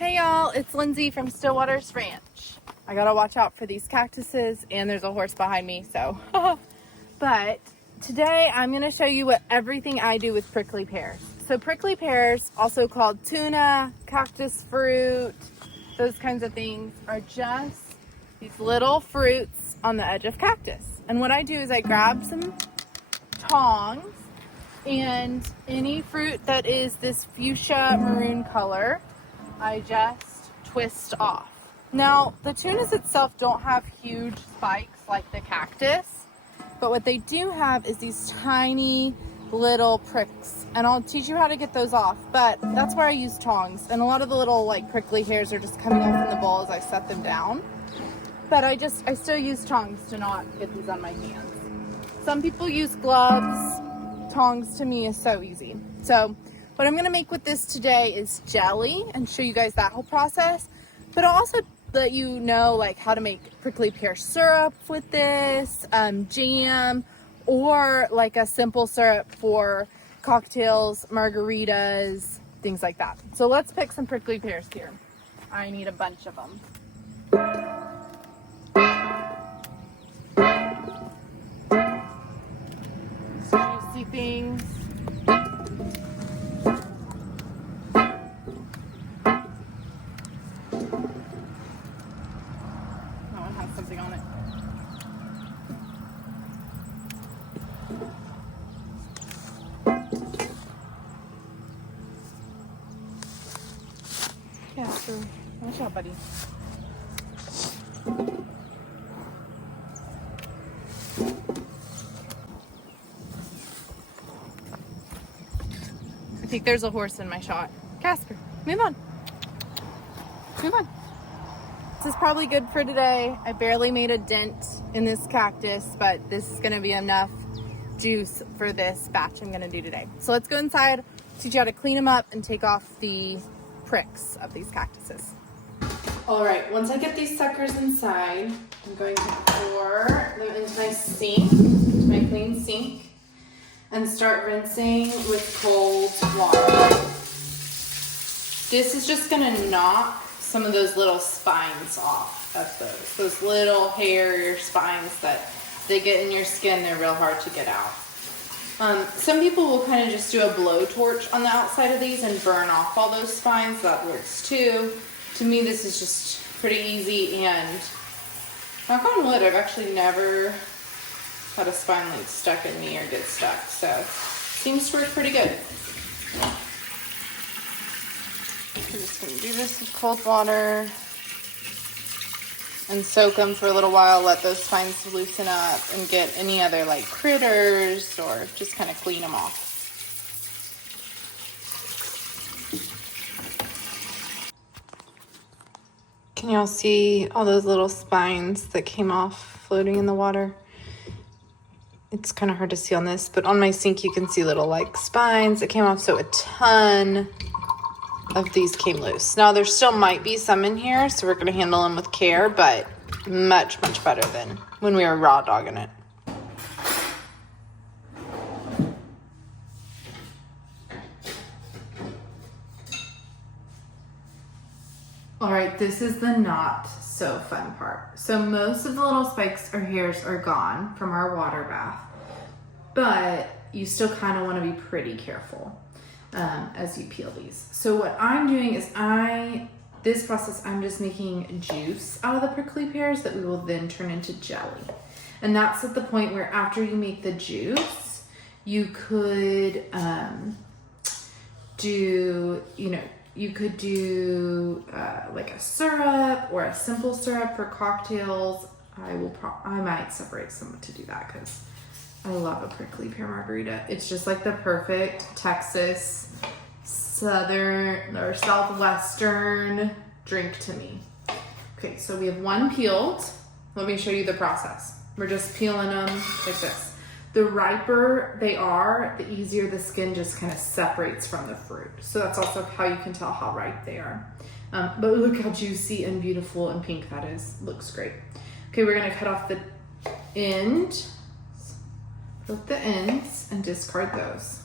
Hey y'all, it's Lindsay from Stillwater's Ranch. I gotta watch out for these cactuses and there's a horse behind me, so. But today I'm gonna show you what everything I do with prickly pears. So prickly pears, also called tuna, cactus fruit, those kinds of things, are just these little fruits on the edge of cactus. And what I do is I grab some tongs and any fruit that is this fuchsia maroon color, I just twist off. Now, the tunas itself don't have huge spikes like the cactus, but what they do have is these tiny little pricks, and I'll teach you how to get those off, but that's where I use tongs, and a lot of the little like prickly hairs are just coming off in the bowl as I set them down, but I still use tongs to not get these on my hands. Some people use gloves. Tongs to me is so easy. So what I'm gonna make with this today is jelly and show you guys that whole process, but I'll also let you know like how to make prickly pear syrup with this, jam, or like a simple syrup for cocktails, margaritas, things like that. So let's pick some prickly pears here. I need a bunch of them. Juicy things. Something on it. Yeah, sure. Watch out, buddy. I think there's a horse in my shot. Casper, move on. Move on. This is probably good for today. I barely made a dent in this cactus, but this is gonna be enough juice for this batch I'm gonna do today. So let's go inside, teach you how to clean them up and take off the pricks of these cactuses. All right, once I get these suckers inside, I'm going to pour them into my sink, my clean sink, and start rinsing with cold water. This is just gonna knock some of those little spines off of those little hair spines that they get in your skin. They're real hard to get out. Some people will kind of just do a blowtorch on the outside of these and burn off all those spines. That works too. To me, this is just pretty easy, and knock on wood, I've actually never had a spine like stuck in me or get stuck, so seems to work pretty good. I'm just going to do this with cold water and soak them for a little while, let those spines loosen up and get any other like critters, or just kind of clean them off. Can y'all see all those little spines that came off floating in the water? It's kind of hard to see on this, but on my sink you can see little like spines that came off, so a ton of these came loose. Now there still might be some in here, so we're gonna handle them with care, but much better than when we were raw dogging it. All right, this is the not so fun part. So most of the little spikes or hairs are gone from our water bath, but you still kind of want to be pretty careful as you peel these. So what I'm doing is this process, I'm just making juice out of the prickly pears that we will then turn into jelly. And that's at the point where after you make the juice, you could do like a syrup or a simple syrup for cocktails. I might separate some to do that because I love a prickly pear margarita. It's just like the perfect Texas southern or southwestern drink to me. Okay, so we have one peeled. Let me show you the process. We're just peeling them like this. The riper they are, the easier the skin just kind of separates from the fruit. So that's also how you can tell how ripe they are. But look how juicy and beautiful and pink that is. Looks great. Okay, we're gonna cut off the end, flip the ends, and discard those.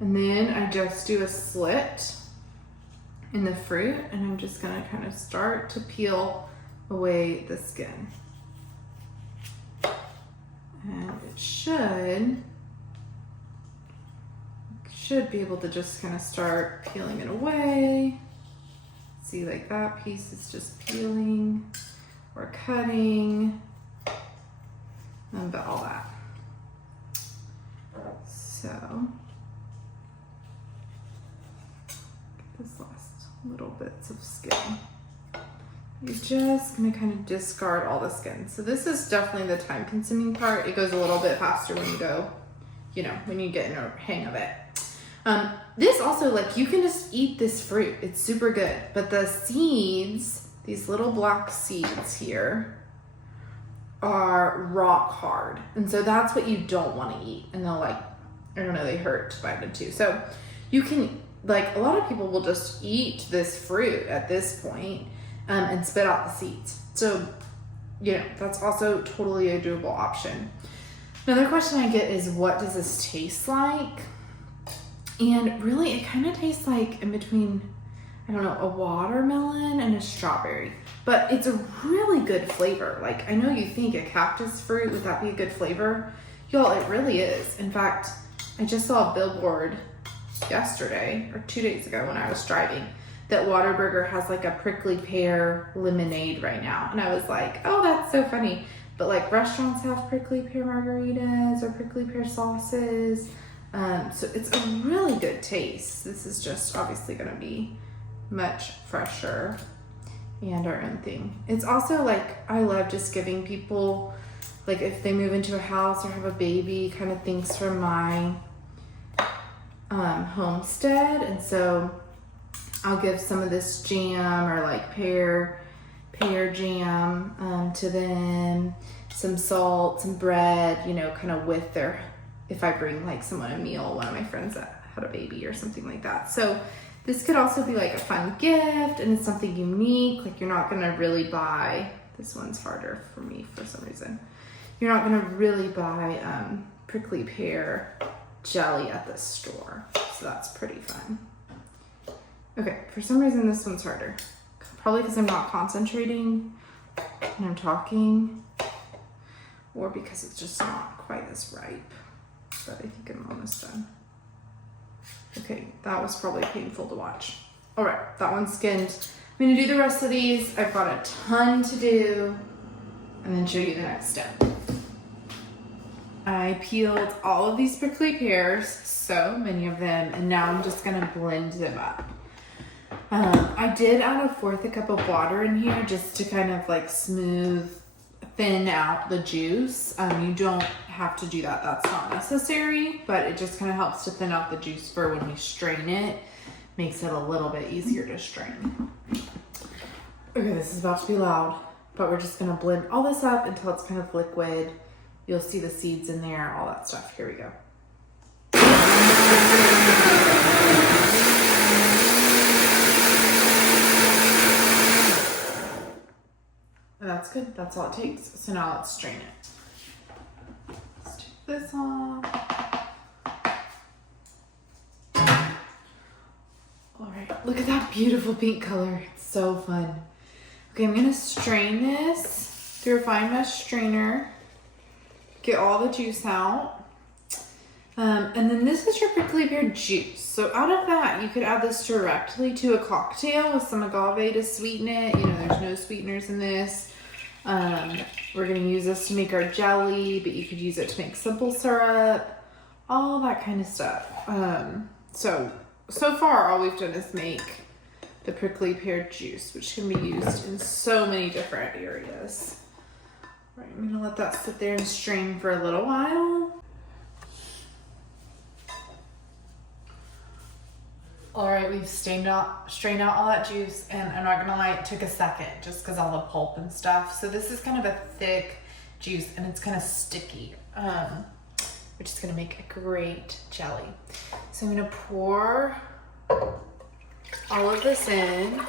And then I just do a slit in the fruit, and I'm just gonna kind of start to peel away the skin. And it should be able to just kind of start peeling it away. See, like that piece is just peeling or cutting, but all that. So, get this last little bits of skin. You're just gonna kind of discard all the skin. So this is definitely the time consuming part. It goes a little bit faster when you go, you know, when you get in a hang of it. This also, like, you can just eat this fruit. It's super good. But the seeds, these little black seeds here, are rock hard. And so that's what you don't want to eat. And they'll, like, I don't know, they hurt to bite into. So you can, like, a lot of people will just eat this fruit at this point, and spit out the seeds. So, you know, that's also totally a doable option. Another question I get is, what does this taste like? And really, it kind of tastes like in between, I don't know, a watermelon and a strawberry. But it's a really good flavor. Like, I know you think a cactus fruit, would that be a good flavor? Y'all, it really is. In fact, I just saw a billboard yesterday or 2 days ago when I was driving that Whataburger has like a prickly pear lemonade right now. And I was like, oh, that's so funny. But like restaurants have prickly pear margaritas or prickly pear sauces. So it's a really good taste. This is just obviously gonna be much fresher and our own thing. It's also like, I love just giving people, like if they move into a house or have a baby, kind of things from my homestead. And so I'll give some of this jam or like pear jam to them, some salt, some bread, you know, kind of with their, if I bring like someone a meal, one of my friends that had a baby or something like that. So this could also be like a fun gift, and it's something unique. Like, you're not gonna really buy, this one's harder for me for some reason. You're not gonna really buy prickly pear jelly at the store. So that's pretty fun. Okay, for some reason this one's harder. Probably because I'm not concentrating and I'm talking, or because it's just not quite as ripe. But I think I'm almost done. Okay, that was probably painful to watch. All right, that one's skinned. I'm gonna do the rest of these. I've got a ton to do, and then show you the next step. I peeled all of these prickly pears, so many of them, and now I'm just gonna blend them up. I did add 1/4 cup of water in here just to kind of like thin out the juice. You don't have to do that, that's not necessary, but it just kind of helps to thin out the juice for when we strain it. Makes it a little bit easier to strain. Okay, this is about to be loud, but we're just gonna blend all this up until it's kind of liquid. You'll see the seeds in there, all that stuff. Here we go. That's good, that's all it takes. So now let's strain it. Let's take this off. All right, look at that beautiful pink color. It's so fun. Okay, I'm gonna strain this through a fine mesh strainer. Get all the juice out. And then this is your prickly pear juice. So out of that, you could add this directly to a cocktail with some agave to sweeten it. You know, there's no sweeteners in this. We're gonna use this to make our jelly, but you could use it to make simple syrup, all that kind of stuff. So far, all we've done is make the prickly pear juice, which can be used in so many different areas. All right, I'm gonna let that sit there and strain for a little while. All right, we've strained out all that juice, and I'm not gonna lie, it took a second just because all the pulp and stuff. So this is kind of a thick juice, and it's kind of sticky, which is gonna make a great jelly. So I'm gonna pour all of this in.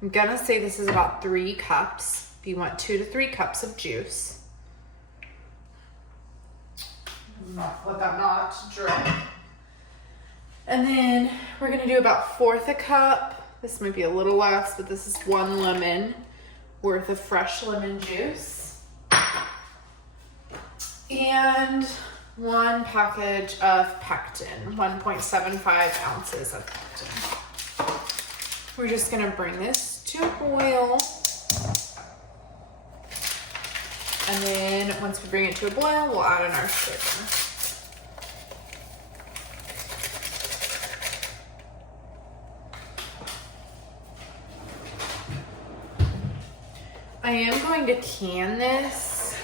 I'm gonna say this is about 3 cups. If you want 2 to 3 cups of juice. Let that not drip. And then we're gonna do about 1/4 cup This might be a little less, but this is 1 lemon worth of fresh lemon juice. And 1 package of Pectin, 1.75 ounces of Pectin. We're just gonna bring this to a boil. And then once we bring it to a boil, we'll add in our sugar. I am going to can this,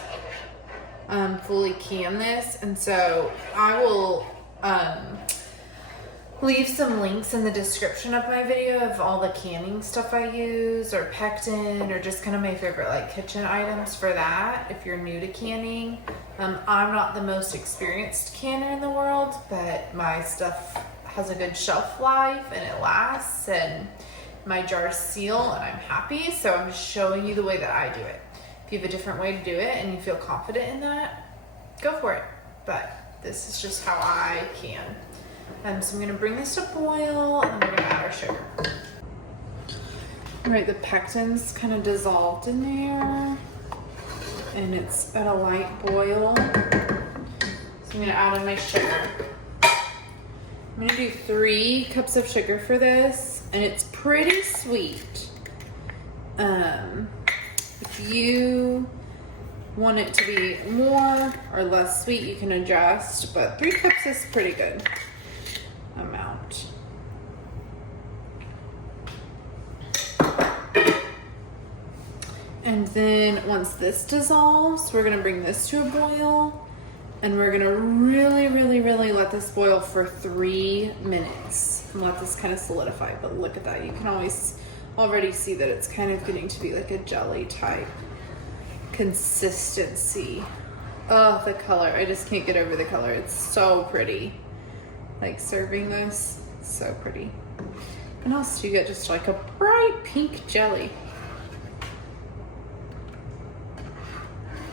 fully can this, and so I will leave some links in the description of my video of all the canning stuff I use, or Pectin, or just kind of my favorite like kitchen items for that if you're new to canning. I'm not the most experienced canner in the world, but my stuff has a good shelf life and it lasts, and my jars seal, and I'm happy, so I'm just showing you the way that I do it. If you have a different way to do it and you feel confident in that, go for it, but this is just how I can. So I'm gonna bring this to boil, and then we're gonna add our sugar. All right, the Pectin's kind of dissolved in there, and it's at a light boil. So I'm gonna add in my sugar. I'm gonna do 3 cups of sugar for this, and it's pretty sweet. If you want it to be more or less sweet, you can adjust, but 3 cups is pretty good amount. And then once this dissolves, we're gonna bring this to a boil, and we're gonna really let this boil for 3 minutes and let this kind of solidify. But look at that, you can already see that it's kind of getting to be like a jelly type consistency. Oh, the color, I just can't get over the color. It's so pretty. Like serving this, so pretty. And also you get just like a bright pink jelly.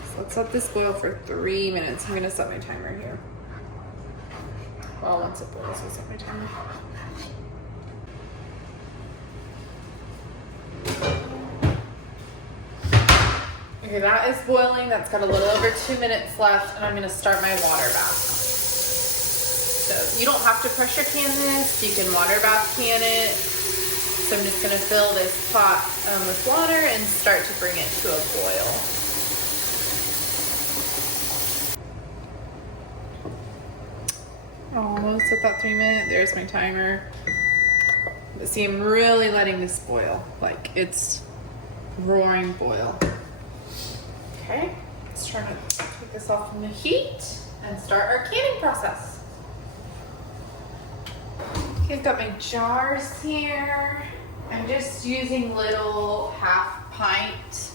So let's let this boil for 3 minutes. I'm gonna set my timer here. Well, once it boils, I'll set my timer. Okay, that is boiling. That's got a little over 2 minutes left, and I'm gonna start my water bath. So you don't have to pressure can this, you can water bath can it. So I'm just gonna fill this pot with water and start to bring it to a boil. Almost at that 3 minute, there's my timer. But see, I'm really letting this boil. Like, it's roaring boil. Okay, let's try to take this off from the heat and start our canning process. Okay, I've got my jars here. I'm just using little 1/2 pint,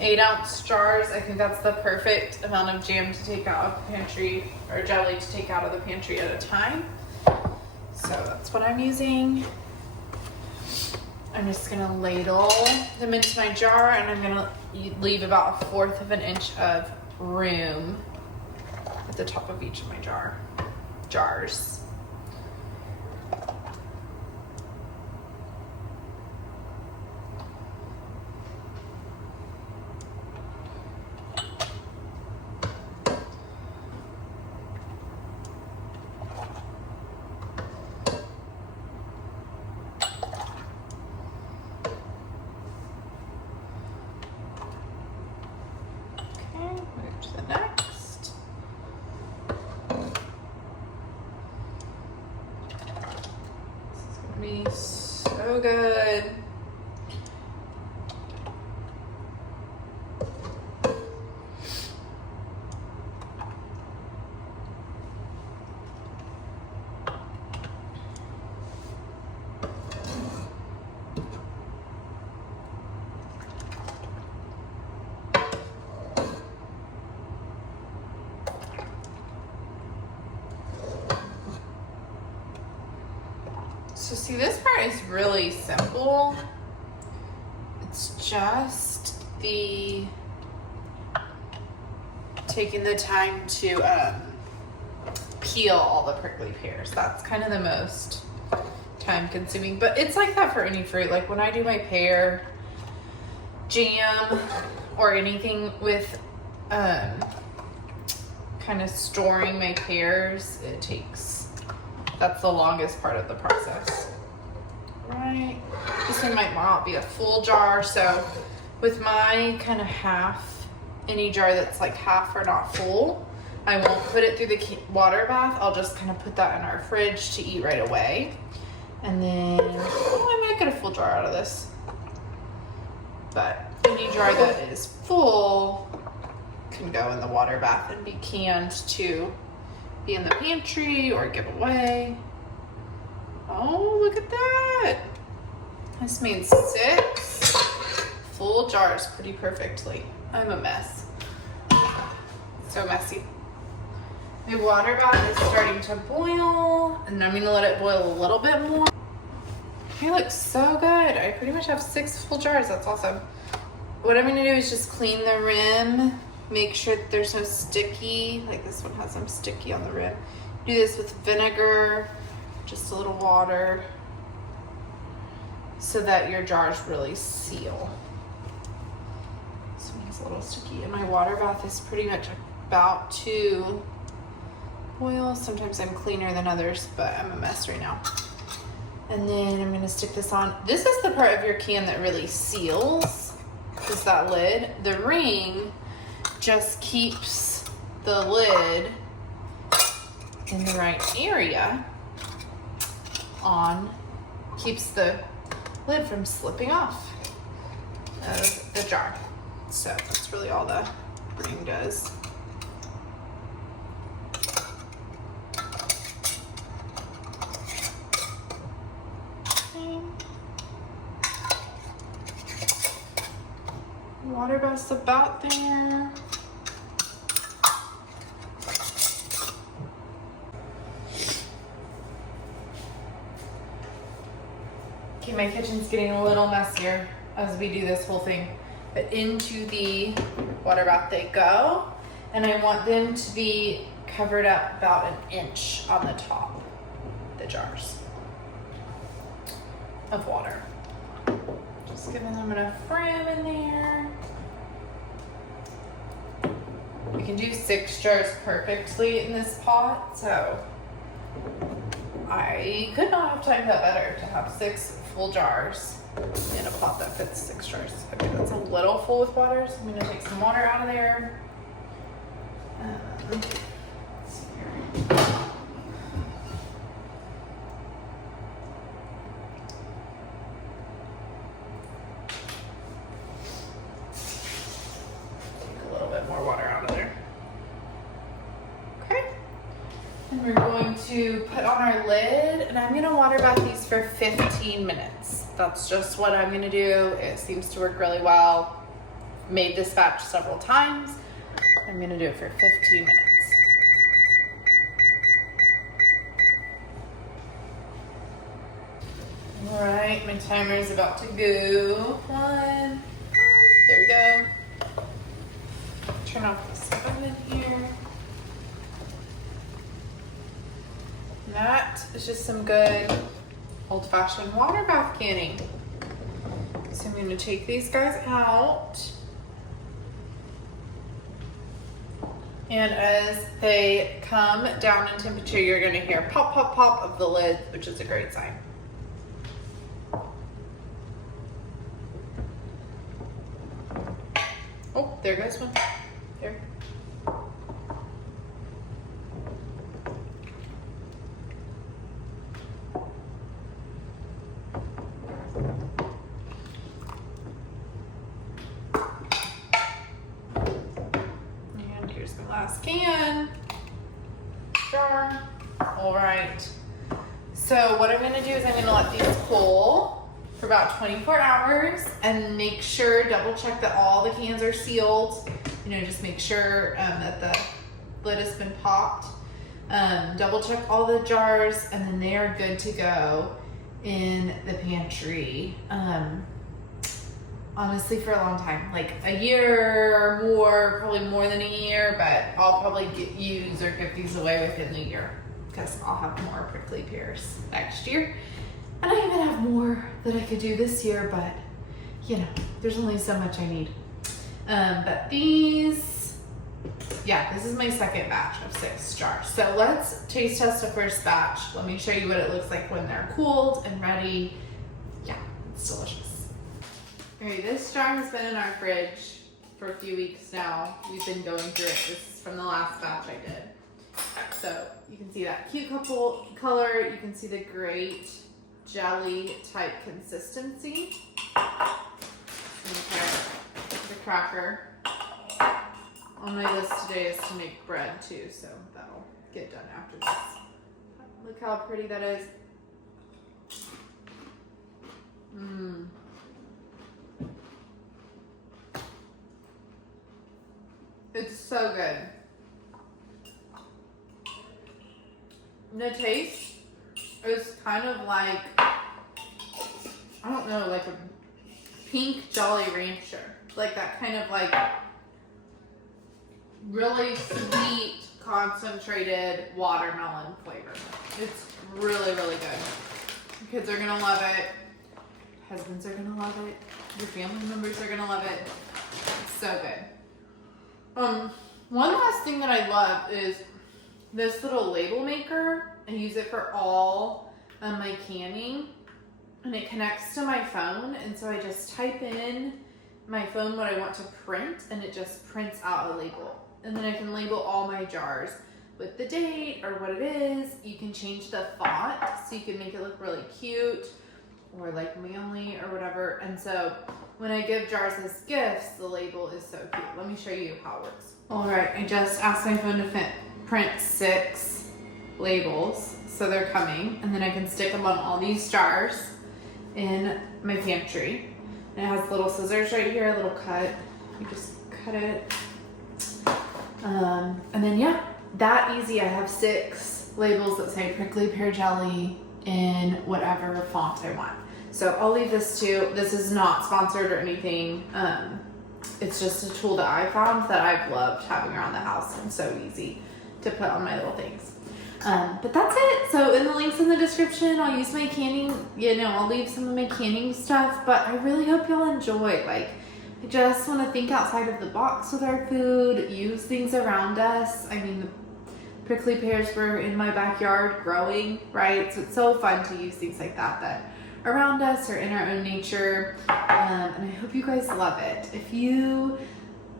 8-ounce jars. I think that's the perfect amount of jam to take out of the pantry, or jelly to take out of the pantry at a time. So that's what I'm using. I'm just gonna ladle them into my jar, and I'm gonna leave about 1/4 of an inch of room at the top of each of my jars. Move to the next. This is gonna be so good. So see, this part is really simple. It's just taking the time to peel all the prickly pears. That's kind of the most time consuming, but it's like that for any fruit. Like when I do my pear jam or anything with kind of storing my pears, that's the longest part of the process. Right, this one might not be a full jar, so with my kind of half, any jar that's like half or not full, I won't put it through the water bath. I'll just kind of put that in our fridge to eat right away. And then, I might get a full jar out of this. But any jar that is full can go in the water bath and be canned to be in the pantry or give away. Oh, look at that. This made 6 full jars pretty perfectly. I'm a mess. So messy. My water bath is starting to boil, and I'm gonna let it boil a little bit more. It looks so good. I pretty much have 6 full jars. That's awesome. What I'm gonna do is just clean the rim, make sure that there's no sticky, like this one has some sticky on the rim. Do this with vinegar, just a little water, so that your jars really seal. This one is a little sticky, and my water bath is pretty much about to boil. Sometimes I'm cleaner than others, but I'm a mess right now. And then I'm gonna stick this on. This is the part of your can that really seals, is that lid. The ring just keeps the lid in the right area on, keeps the lid from slipping off of the jar. So that's really all the ring does. Water bath's about there. Okay, my kitchen's getting a little messier as we do this whole thing. But into the water bath they go, and I want them to be covered up about 1 inch on the top, the jars of water. Just giving them enough room in there. We can do 6 jars perfectly in this pot, so I could not have timed that better to have 6 full jars in a pot that fits 6 jars. Okay, that's a little full with water, so I'm gonna take some water out of there. Let's see here. We're going to put on our lid, and I'm gonna water bath these for 15 minutes. That's just what I'm gonna do. It seems to work really well. Made this batch several times. I'm gonna do it for 15 minutes. All right, my timer is about to go. 1, there we go. Turn off this oven here. That is just some good old-fashioned water bath canning. So I'm going to take these guys out. And as they come down in temperature, you're going to hear pop, pop, pop of the lid, which is a great sign. Oh, there goes one. There. Last can jar. All right, so what I'm going to do is I'm going to let these cool for about 24 hours and make sure, double check that all the cans are sealed. You know, just make sure that the lid has been popped. Double check all the jars, and then they are good to go in the pantry. Honestly, for a long time, like a year or more, probably more than a year, but I'll probably use or give these away within the year because I'll have more prickly pears next year. And I even have more that I could do this year, but you know, there's only so much I need. But these, yeah, this is my second batch of 6 jars. So let's taste test the first batch. Let me show you what it looks like when they're cooled and ready. Yeah, it's delicious. All right, this jar has been in our fridge for a few weeks now. We've been going through it. This is from the last batch I did. So you can see that cute color. You can see the great jelly type consistency. Okay, the cracker. On my list today is to make bread too, so that'll get done after this. Look how pretty that is. Mmm. It's so good. The taste is kind of like, I don't know, like a pink Jolly Rancher. Like that kind of like really sweet, concentrated watermelon flavor. It's really, really good. Kids are gonna love it. Husbands are gonna love it. Your family members are gonna love it. It's so good. One last thing that I love is this little label maker. I use it for all my canning, and it connects to my phone, and so I just type in my phone what I want to print, and it just prints out a label. And then I can label all my jars with the date or what it is. You can change the font so you can make it look really cute or like manly or whatever. And so when I give jars as gifts, the label is so cute. Let me show you how it works. All right, I just asked my phone to print 6 labels, so they're coming, and then I can stick them on all these jars in my pantry. And it has little scissors right here, a little cut. You just cut it. And then yeah, that easy. I have 6 labels that say prickly pear jelly in whatever font I want. So I'll leave this too. This is not sponsored or anything. It's just a tool that I found that I've loved having around the house, and so easy to put on my little things. But that's it. So in the links in the description, I'll use my canning, I'll leave some of my canning stuff, but I really hope you'll enjoy. Like, I just want to think outside of the box with our food, use things around us. I mean, the prickly pears were in my backyard growing, right? So it's so fun to use things like that are around us or in our own nature. And I hope you guys love it. If you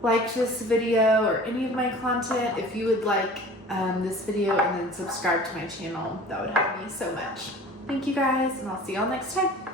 liked this video or any of my content, if you would like this video and then subscribe to my channel, that would help me so much. Thank you guys, and I'll see y'all next time.